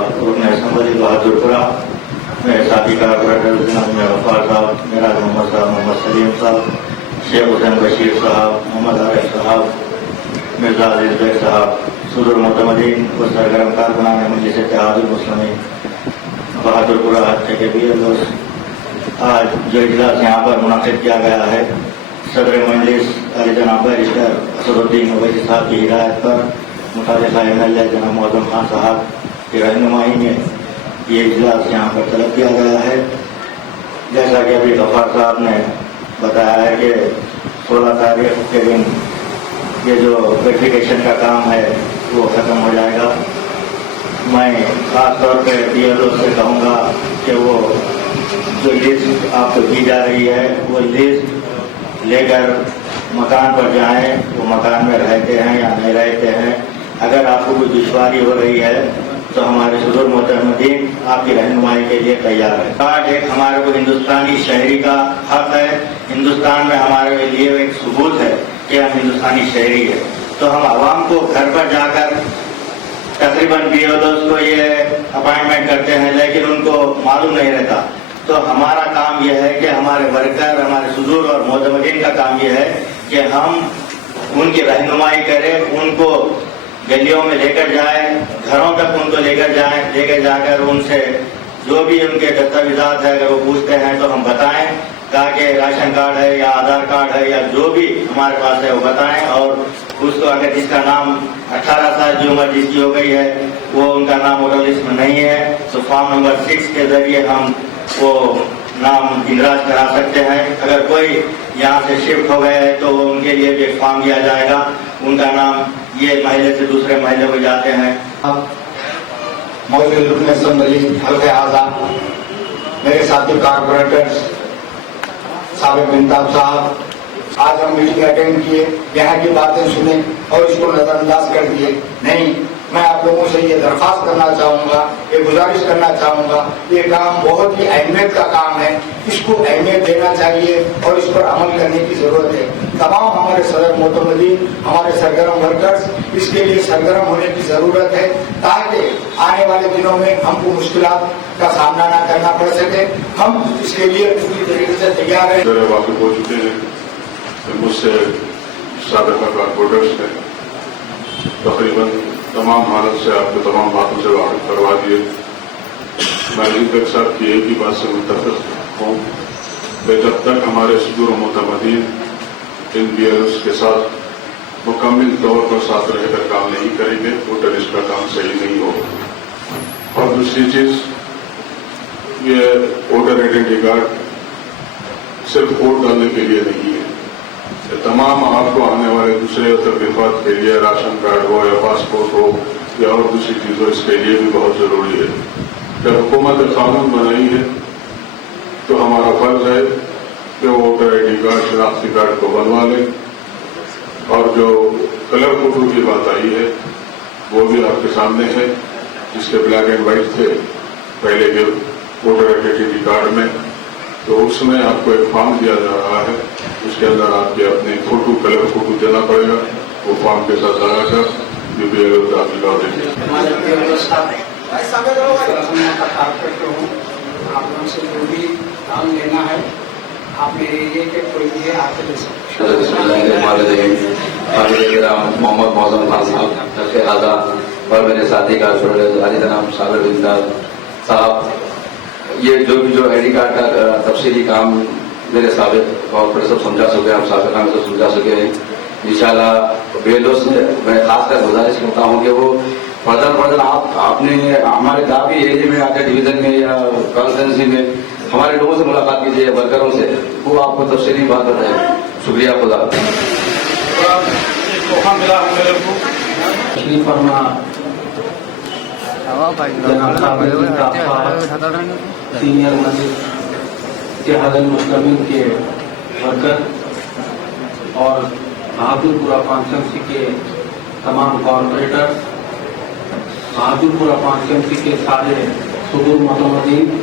رکن اسمبلی بہادرپورہ، میرے ساتھی کارپوریٹر جناب غفار صاحب، میراج محمد صاحب، محمد سلیم صاحب، شیخ حسین بشیر صاحب، محمد عارف صاحب، مرزا عزیز بیگ صاحب، صدور معتمدین و سرگرم کارکنان مجلس اتحاد المسلمین بہادرپورہ کے BLOs، آج جو اجلاس یہاں پر منعقد کیا گیا ہے، صدر مجلس علی جناب بیرسٹر اسد الدین اویسی صاحب کی ہدایت پر متعلقہ MLA جناب معظم خان صاحب کی رہنمائی میں یہ اجلاس یہاں پر طلب کیا گیا ہے۔ جیسا کہ ابھی غفار صاحب نے بتایا ہے کہ 16 تاریخ کے دن یہ جو ویریفیکیشن کا کام ہے وہ ختم ہو جائے گا۔ میں خاص طور پہ BLO سے کہوں گا کہ وہ جو لسٹ آپ کو دی جا رہی ہے وہ لسٹ لے کر مکان پر جائیں، وہ مکان میں رہتے ہیں یا نہیں رہتے ہیں۔ اگر آپ کو کوئی دشواری ہو رہی ہے تو ہمارے صدور معتمدین آپ کی رہنمائی کے لیے تیار ہے۔ کارڈ ایک ہمارے کو ہندوستانی شہری کا حق ہے، ہندوستان میں ہمارے لیے ایک ثبوت ہے کہ ہم ہندوستانی شہری ہیں۔ تو ہم عوام کو گھر پر جا کر تقریباً BLOs کو یہ اپائنٹمنٹ کرتے ہیں لیکن ان کو معلوم نہیں رہتا۔ تو ہمارا کام یہ ہے کہ ہمارے ورکر، ہمارے صدور اور معتمدین کا کام یہ ہے کہ ہم ان کی رہنمائی کریں، ان کو گلیوں میں لے کر جائیں، گھروں تک ان کو لے کر جائیں، لے کر جا کر ان سے جو بھی ان کے دستاویزات ہے اگر وہ پوچھتے ہیں تو ہم بتائیں، تاکہ راشن کارڈ ہے یا آدھار کارڈ ہے یا جو بھی ہمارے پاس ہے وہ بتائیں۔ اور اس کو اگر جس کا نام 18 سال کی عمر جس کی ہو گئی ہے وہ ان کا نام ووٹر لسٹ میں نہیں ہے تو فارم نمبر 6 کے ذریعے ہم وہ نام اندراج کرا سکتے ہیں۔ اگر کوئی یہاں سے شفٹ ہو گئے ہیں تو ان کے لیے بھی ایک فارم دیا جائے گا، ان کا نام یہ محلے سے دوسرے محلے کو جاتے ہیں۔ موجود رکن اسمبلی حلقہ اعضاء، میرے ساتھی کارپوریٹرز، سابق انتاب صاحب، آج ہم میٹنگ اٹینڈ کیے، یہاں کی باتیں سنیں اور اس کو نظر انداز کر دیے نہیں۔ میں آپ لوگوں سے یہ درخواست کرنا چاہوں گا، یہ گزارش کرنا چاہوں گا، یہ کام بہت ہی اہمیت کا کام ہے، اس کو اہمیت دینا چاہیے اور اس پر عمل کرنے کی ضرورت ہے۔ تمام ہمارے صدر معتمدین، ہمارے سرگرم ورکرز اس کے لیے سرگرم ہونے کی ضرورت ہے تاکہ آنے والے دنوں میں ہم کو مشکلات کا سامنا نہ کرنا پڑ سکے۔ ہم اس کے لیے پوری طریقے سے تیار ہیں۔ واقف ہو چکے ہیں، مجھ سے سابقہ کارپوریٹرز نے تقریباً تمام حالت سے آپ کو تمام باتوں سے واقف کروا دیے۔ میں علی بیگ صاحب کی ایک ہی بات سے متفق ہوں کہ جب تک ہمارے صدور و معتمدین ان BLOs کے ساتھ مکمل طور پر ساتھ رہ کر کام نہیں کریں گے ووٹر لسٹ کا کام صحیح نہیں ہوگا۔ اور دوسری چیز، یہ ووٹر آئیڈینٹی کارڈ صرف ووٹ ڈالنے کے لیے نہیں ہے، تمام آپ کو آنے والے دوسرے ترغیبات کے لیے راشن کارڈ ہو یا پاسپورٹ ہو یا اور دوسری چیز ہو، اس کے لیے بھی بہت ضروری ہے۔ جب حکومت نے قانون بنائی ہے تو ہمارا فرض ہے کہ وہ ووٹر آئی ڈی کارڈ، شناختی کارڈ کو بنوا لیں۔ اور جو کلر فوٹو کی بات آئی ہے وہ بھی آپ کے سامنے ہے، جس کے بلیک اینڈ وائٹ تھے پہلے کے ووٹر آئیڈینٹی کارڈ میں، تو اس میں آپ کو ایک فارم دیا جا رہا ہے، اس کے اندر آپ کے اپنے فوٹو کلر فوٹو دینا پڑے گا، وہ فارم کے ساتھ لگا کر BLO داخل کر دیں گے۔ آپ لوگوں سے جو بھی کام لینا ہے آپ میرے ایریے کے کوئی بھی آ کے لے سکتے محمد معظم خان صاحب حلقہ اعضاء اور میرے ساتھی کارپوریٹر علی جناب صابر انتاب صاحب، یہ جو بھی آئی ڈی کارڈ کا تفصیلی کام میرے سابق کارپوریٹر سب سمجھا سکے، ہم سابق میں سب سمجھا سکے ہیں انشاءاللہ۔ BLOs سے میں خاص کر گزارش کرتا ہوں کہ وہ فردر آپ نے ہمارے کافی ایریے میں آ کے ڈویژن میں یا کانسٹیچوئنسی میں ہمارے لوگوں سے ملاقات کیجیے، ورکروں سے، وہ آپ کو تفصیلی بات بتائیں۔ شکریہ، خدا تشریف فرما سینئر مجلس اتحاد المسلمین کے ورکر اور بہادرپورہ کانسٹیچوئنسی کے تمام کارپوریٹر، بہادرپورہ کانسٹیچوئنسی کے سارے صدور معتمدین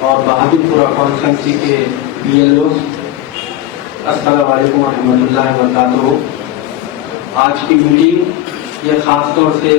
اور بہادرپورہ کانسٹیچوئنسی کے BLOs، السلام علیکم ورحمۃ اللہ وبرکاتہ۔ آج کی میٹنگ یہ خاص طور سے